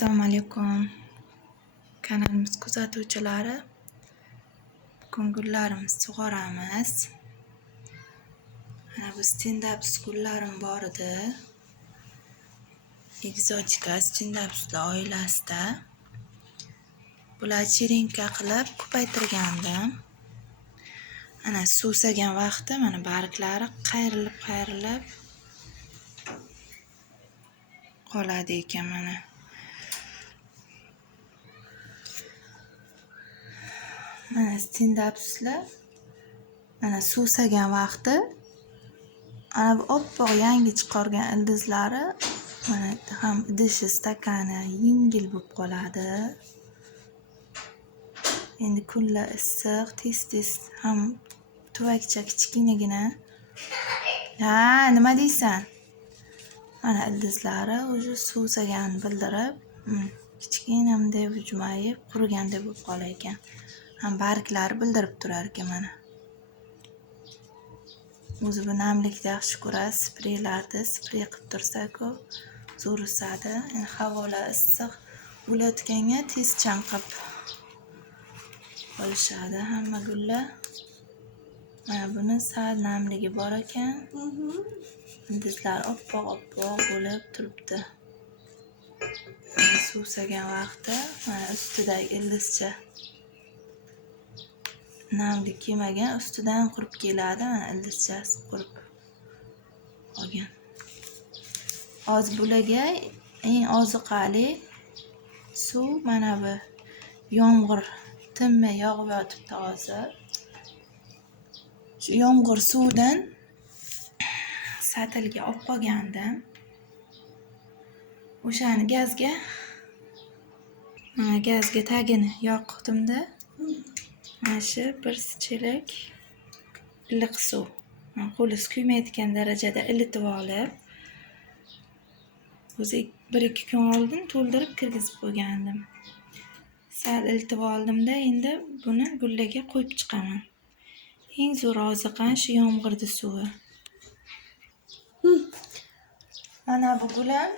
Assalomu alaykum kanalimiz kuzatuvchilari. Bugun gullarimizni sug'oramiz. Mana bu stand-up gullarim bor edi. Ekzotika stand-up oilasida. Bular chirinka qilib ko'paytirgandim. Ana suvsagan vaqti mana barglari qayrilib qoladi ekan mana. Mana stand-upslar mana suvsagan vaqti ana bu oppoq yangi chiqargan ildizlari mana ham idishi stakani yengil bo'lib qoladi. Endi kunlar issiq, tez ham tuvakcha kichkinagina. Ha, nima deysan? Mana ildizlari o'zi suvsaganini bildirib, kichkinamday vujmayib, qurigandek bo'lib qolar ekan. Ham barglari bildirib turar ekan mana. O'zi bu namlikni yaxshi ko'radi, spreylarni sprey qilib tursa-ku zo'r o'sadi. Endi havolar issiq bo'layotganga tez chanqab qolishadi hamma gullar. Mana buni sal namligi bor ekan. Ildizlar oppoq bo'lib turibdi. Suvsagan vaqti mana ustidagi ildizcha namlik yemagan, ustidan qurib keladi. Mana ildizchasi qurib qolgan. Oz bularga eng oziqali suv mana bu yomg'ir tinmay yog'ib yotibdi hozir. Shu yomg'ir suvidan satilga olib qolgandim. O'shani gazga tagini yoqdimda. Mana shu bir chelak iliq suv. Qo'lingiz kuymayotgan darajada ilitib olib, o'zi 1-2 kun oldin to'ldirib kirgizib qo'ygandim. Sal ilitib oldimda, endi buni gullarga qo'yib chiqaman. Eng zo'r oziqan shu yomg'irdi suvi. Mana bu gulam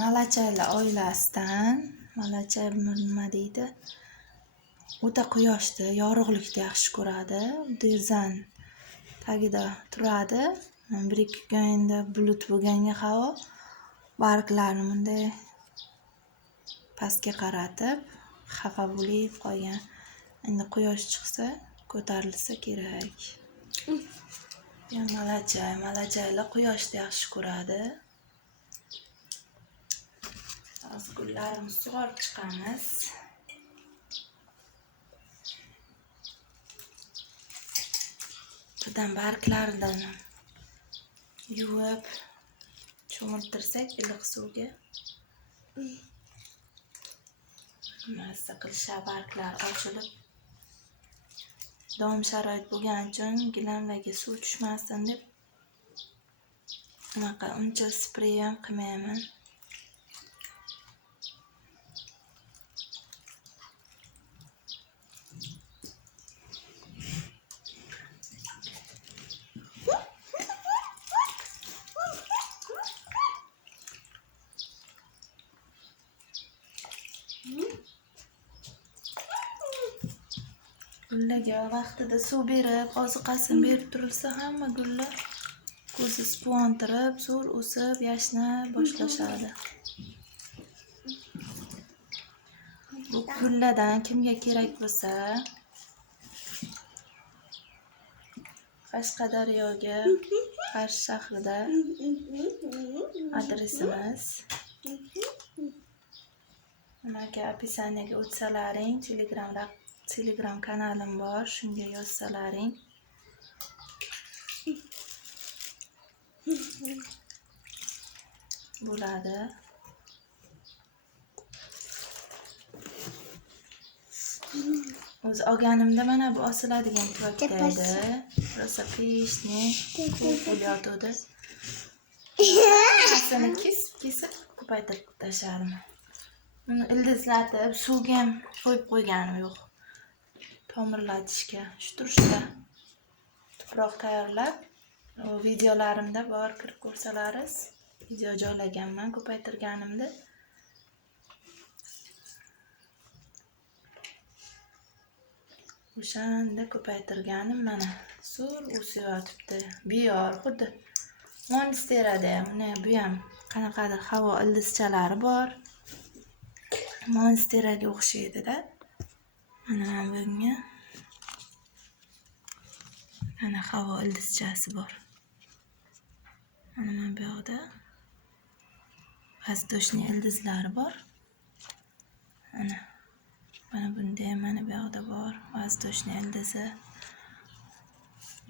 malachalar oilasidan. Malacha nima deydi? O'ta quyoshda, yorug'likda yaxshi ko'radi. Derzan tagida turadi. 1-2 kun endi bulut bo'lganga havo barglarni bunday pastga qaratib, xafa bo'lib qolgan. Endi quyosh chiqsa, ko'tarilsa kerak. Malachalar quyoshda yaxshi ko'radi. Hozir gullarimizni sug'orib chiqamiz. Birdan barglaridan yuvib cho'miltirsak iliq suvga mazza qilishar. Barglar ochilib dom sharoit bo'lgani uchun gilamlarga suv tushmasin deb unaqa uncha sprey ham qilmayman. Gullarga vaqtida suv berib, oziqasini berib turilsa, hamma gullar ko'zi quvontirib, zo'r o'sib, yashnab boshlashadi. Bu gullardan kimga kerak bo'lsa, Qashqadaryoga, Qarshi shahrida adresimiz. Aka opisiyaga o'tsalaring, Telegram kanalim bor, shunga yozsalaring. Bo'ladi. O'zi olganimda mana bu osiladigan tuvakda edi. Rosa pishni bo'layotdi. Asini kesib ko'paytirib tashladim. Buni ildizlatib, suvga ham qo'yib qo'yganim yo'q. Tomirlatishga, shu turishda tuproq tayyorlab, videolarimda bor, kirib ko'rsalaringiz. Video joylaganman ko'paytirganimda. O'shanda ko'paytirganim mana zo'r o'sib yotibdi. Biyor xuddi monsterada ham, bu ham qanaqadir havo ildizchalari bor. Monsteraga o'xshaydi-da. Mana bunga ana havo ildizchasi bor. Mana bu yoqda воздушный ildizlari bor. Mana bunda ham mana bu yoqda bor воздушный ildizi.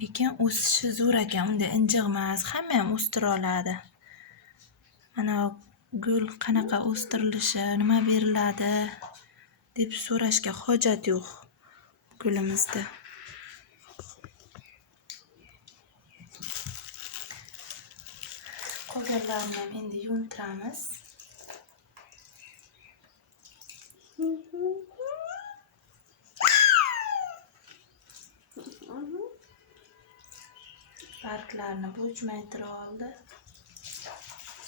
Lekin o'sishi zo'r ekan, unda injiq emas, hamma ham o'stira oladi. Mana gul qanaqa o'stirilishi, nima beriladi deb so'rashga hojat yo'q gulimizda. Qolganlarini ham endi yuvintiramiz. Barglarini bo'jmaytira oldi.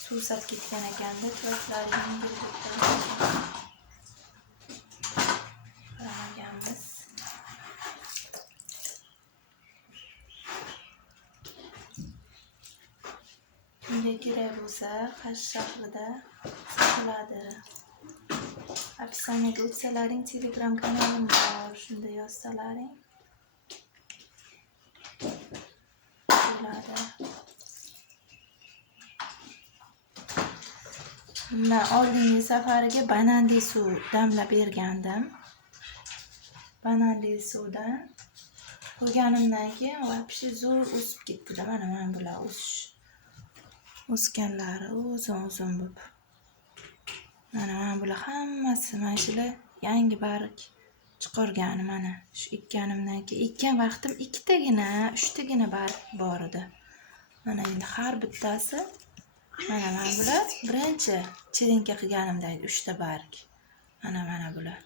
Suvsab ketgan ekanda, tuproqlari yengil qaraganmiz. Kimga kerak bo'lsa, Qarshi shahrida sotiladi. Opsiyaga o'tsalaring, Telegram kanalim bor, shunda yozsalaring bo'ladi. Men oldingi safariga bananli suv damlab bergandim. Bananli suvdan qo'yganimdan keyin вообще zo'r o'sib ketdi. Mana bular o'sganlari uzun bo'lib. Mana bular hammasi mana shular yangi barg chiqarganim. Mana shu ekkanimdan keyin ekkan vaqtim 3tagina barg bor edi. Mana endi har bittasi mana bular birinchi chelinka qilganimdagi 3ta barg. Mana bular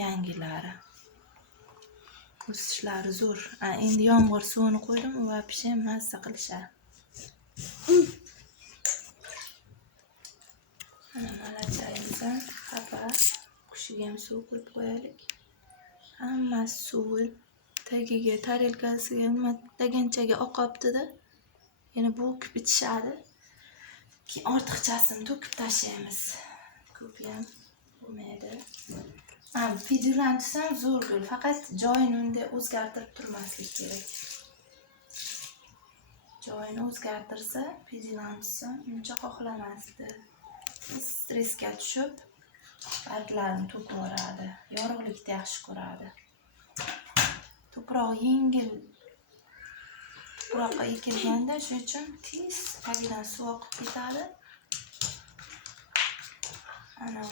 yangilari. O'sishlari zo'r. Endi yomg'ir suvini qo'ydim, вообще mazza qilishadi. Mana malachayimizdan qapa, qushiga ham suv quyib qo'yaylik. Hammasi suvi tagiga, tarelkasiga, laganchaga oqibdi-da. Yana bo'kib ichishadi. Keyin ortiqchasini to'kib tashlaymiz. Ko'pi ham bo'lmaydi. Fidulantus ham zo'r gul, faqat joyini unda o'zgartirib turmaslik kerak. Joyini o'zgartirsa, fidulantus ham uncha xohlamasdi. Stressga tushib, barglarini to'kib yuboradi. Yorug'likni yaxshi ko'radi. Tuproq yengil tuproqqa ekilganda, shuning uchun tez tagidan suv oqib ketadi. Ana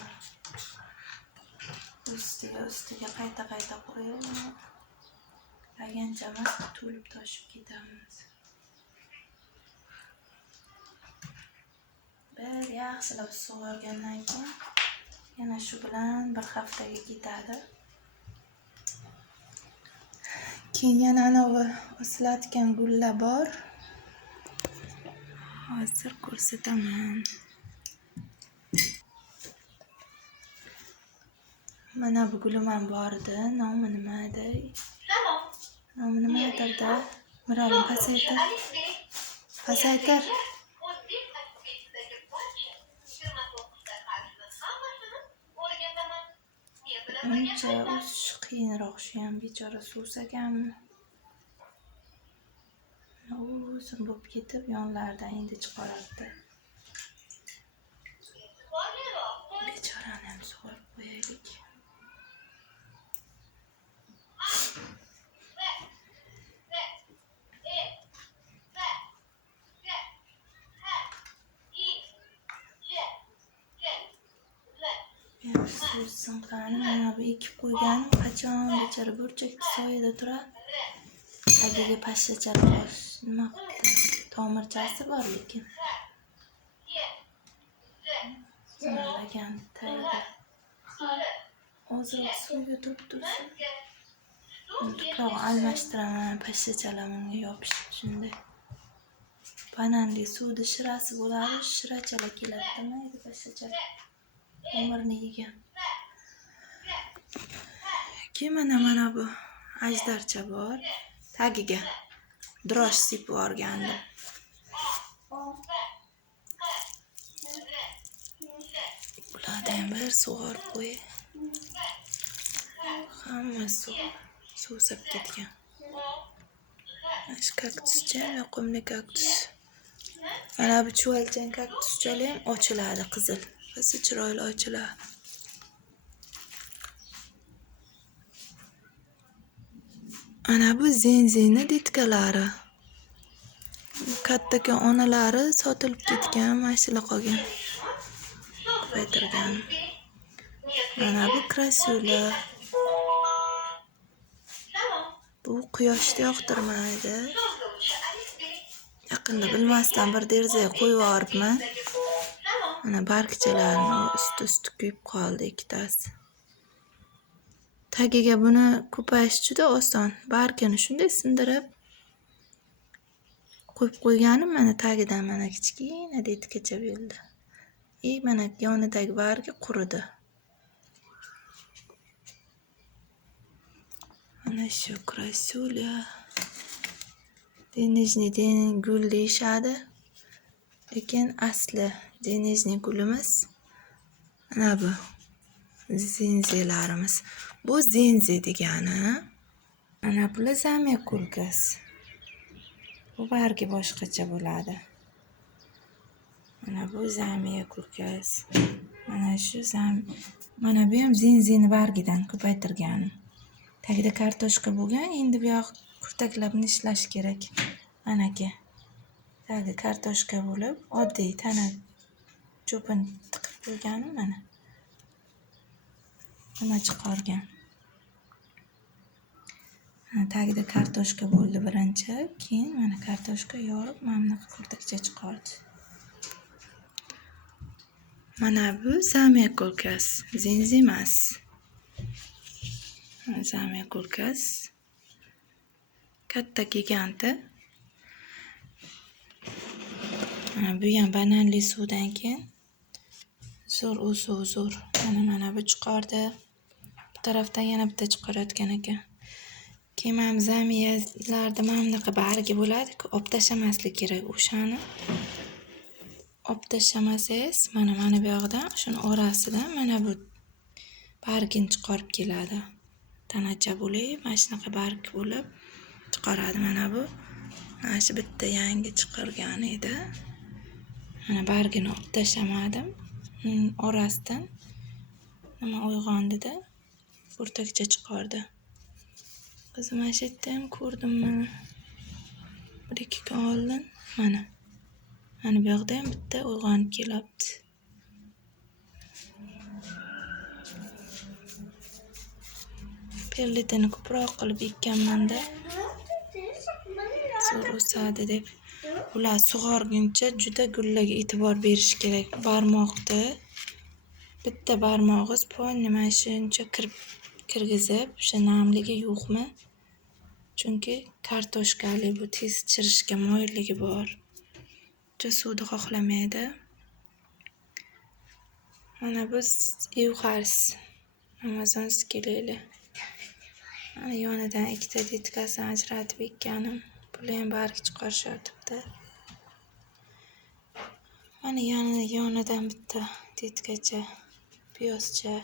ustiga qayta qo'yib, laganchamiz to'lib toshib ketamiz. Bir yaxshilab sug'organdan keyin yana shu bilan bir haftaga ketadi. Keyin yana anavi o'silayotgan gullar bor. Hozir ko'rsataman. Mana bu gulim ham bor edi. Nomi nima edi? Nomi nimadir-da? Mirolim pasaytir. Uncha o'sish qiyinroq, shu ham bechora suvsaganmi. Uzun bo'lib ketib, yonlaridan endi chiqaradi. Bechorani ham sug'orib qo'yaylik. Sinqani mana bu ekib qo'yganim qachon bechora burchakda soyada turadi. Tagiga pashshachalar nima qildi? Tomirchasi bor lekin. Zinallagan tayda. Ozroq suvga to'p tursin. Tuproq almashtiraman, pashshachalar unga yopishib shunday. Bananli suvda shirasi bo'ladi, shirachalar keladi, demaydi pashshachalar. Tomirni yegan. Keyin mana bu ajdarcha bor. Tagiga drosh sepib yuborgandim. Bularni ham bir sug'orib qo'y. Hamma suvsab ketgan. Shu kaktuscha, yoqimli kaktus. Mana bu chuvalchan kaktuschalar ham ochiladi qizil. Rosa chiroyli ochiladi. Ana bu zenzini detkalari. Kattakan onalari sotilib ketgan, mashina qolgan. Qaytargan. Mana bu krasula. Bu quyoshni yoqtirmaydi. Yaqinda bilmasdan bir derazaga qo'yib yuboribman. Mana bargchalarni usti kuyib qoldi ikkitasi. Tagiga buni ko'payish juda oson. Bargini shunday sindirib qo'yib qo'yganim, mana tagidan mana kichkina detgacha bo'ldi. Mana yonidagi bargi quridi. Mana shu krasula. Denejniy gul deyishadi. Lekin asli denejniy gulimiz. Mana bu zenzilarimiz. Bu zenzi degani. Mana bular zamekulkas. Bu bargi boshqacha bo'ladi. Mana bu zamekulkas. Mana bu ham zenzini bargidan ko'paytirganim. Tagida kartoshka bo'lgan, endi bu yoq kurtaklabni ishlash kerak. Manaki. Tagida kartoshka bo'lib, oddiy tana cho'pini tiqib qo'yganim mana. Nima chiqargan. Tagida kartoshka bo'ldi birinchi, keyin mana kartoshka yorib, mana bunaqa kurtakcha chiqardi. Mana bu zamekulkas, zenzi emas. Zamekulkas. Katta giganti. Bu ham bananli suvdan keyin zo'r. Mana bu chiqardi. Bu tarafdan yana bitta chiqarayotgan ekan. Keyin mana zamiyalarda mana bunaqa bargi bo'ladi-ku, olib tashlamaslik kerak o'shani. Olib tashlamasangiz, mana bu yoqdan, shuni orasidan mana bu bargini chiqarib keladi. Tanacha bo'lib, mana shunaqa barg bo'lib chiqaradi. Mana bu shu bitta yangi chiqargan edi. Mana bargini olib tashlamadim. Orasidan nima uyg'ondi-da, o'rtakcha chiqardi. Qizim mana shu yerda ham ko'rdim mana. 1-2 kun oldin mana. Mana bu yoqda ham bitta uyg'onib kelyapti. Perlitini ko'proq qilib ekkanman-da. Zo'r o'sadi deb. Ular sug'orguncha juda gullarga e'tibor berish kerak. Barmoqni bitta barmog'ingiz polni mana shuncha kirgizib, o'sha namligi yo'qmi? Chunki kartoshkali bu tez chirishga moyilligi bor. Juda suvni xohlamaydi. Mana bu Euxars Amazon skeleli. Mana yonidan ikkita detkasini ajratib ekkanim. Bular ham barg chiqarishyapti. Mana yonidan bitta detkacha, piyozcha,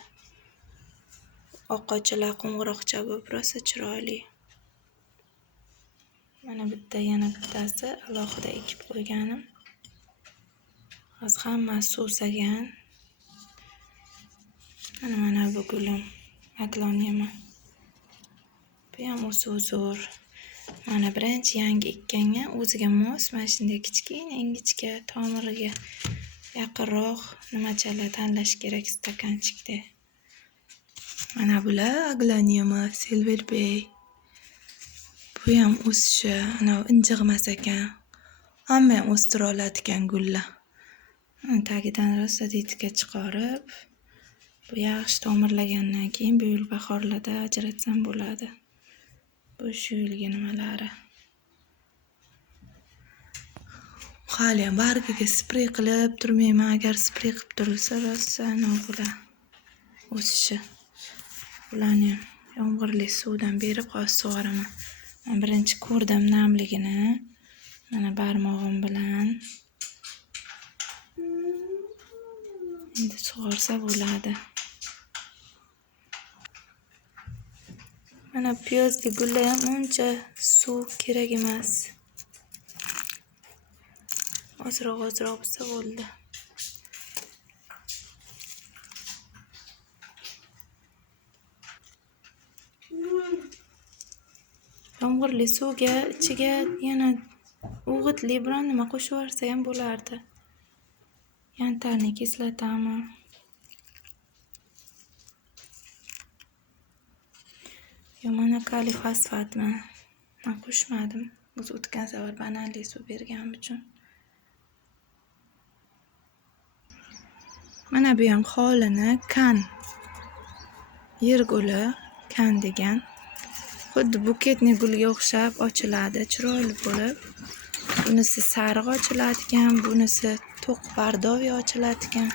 oqochalar qo'ng'iroqcha bo'lib rosa chiroyli. Mana yana bittasi alohida ekib qo'yganim. Hozir hammasi suvsagan. Mana bu gulim, agloniyam. Bu ham zo'r. Mana birinchi yangi ekkanga o'ziga mos, mana shunday kichkina, ingichka tomiriga yaqinroq nimachalar tanlash kerak stakanchikda. Mana bular agloniyam, Silverbey. Bu ham o'sishi, ana injiqmas ekan. Hamma ham o'stira oladigan gullar. Tagidan rosa detka chiqarib, bu yaxshi tomirlagandan keyin bu yil bahorlarda ajratsam bo'ladi. Bu shu yilgi nimalari. Hali ham bargiga sprey qilib turmayman. Agar sprey qilib turilsa rosa noqulay o'sishi. Bularni yomg'irli suvdan berib hozir sug'oraman. Men birinchi ko'rdim namligini. Mana barmog'im bilan. Endi sug'orsa bo'ladi. Mana piyozli gullar ham uncha suv kerak emas. Ozroq bo'lsa bo'ldi. Yomg'irli suvga ichiga yana o'g'itli biron nima qo'shib yuborsa ham bo'lardi. Yantarni kislotami? Yo, mana kaliy fosfatmi? Men qo'shmadim. Biz o'tgan safar bananli suv berganim uchun. Mana bu ham holini kan. Yer guli, kan degan. Xuddi buketni gulga o'xshab ochiladi, chiroyli bo'lib. Bunisi sariq ochiladigan, bunisi to'q bardoviy ochiladigan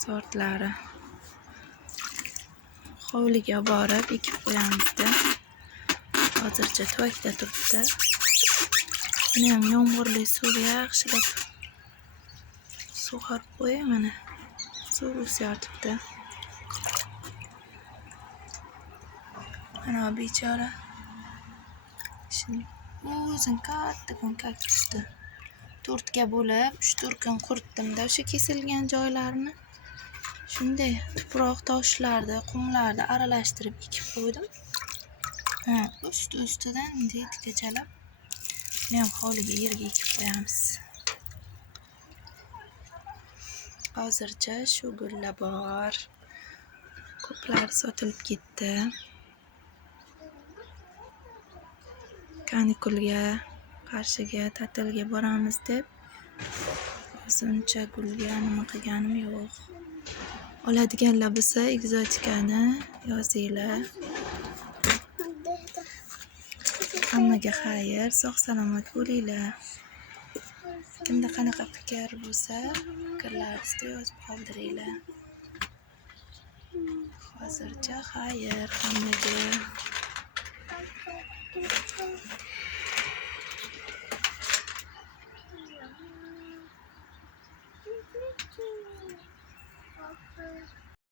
sortlari. Hovliga borib ekib qo'yamizda. Hozircha tuvakda turibdi. Buni ham yomg'irli suvga yaxshilab sug'orib qo'yay mana. Suv o'syapti. Ana bechora. O'zini katta-kun kaktusdi. 4 ga bo'lib 3-4 kun quritdim-da o'sha kesilgan joylarini. Shunday tuproq toshlarni, qumlarni aralashtirib ekib qo'ydim. Ustidan detkachalab buni ham hovliga yerga ekib qo'yamiz. Hozircha shu gullar bor. Ko'plari sotilib ketdi. Kanikulga, Qarshiga, ta'tilga boramiz deb o'zimcha gulga nima qilganim yo'q. Oladiganlar bo'lsa egzotikani yozinglar. Hammaga xayr, sog' salomat bo'linglar. Kimda qanaqa fikr bo'lsa, fikrlaringizni yozib qoldiringlar. Hozircha xayr hammaga.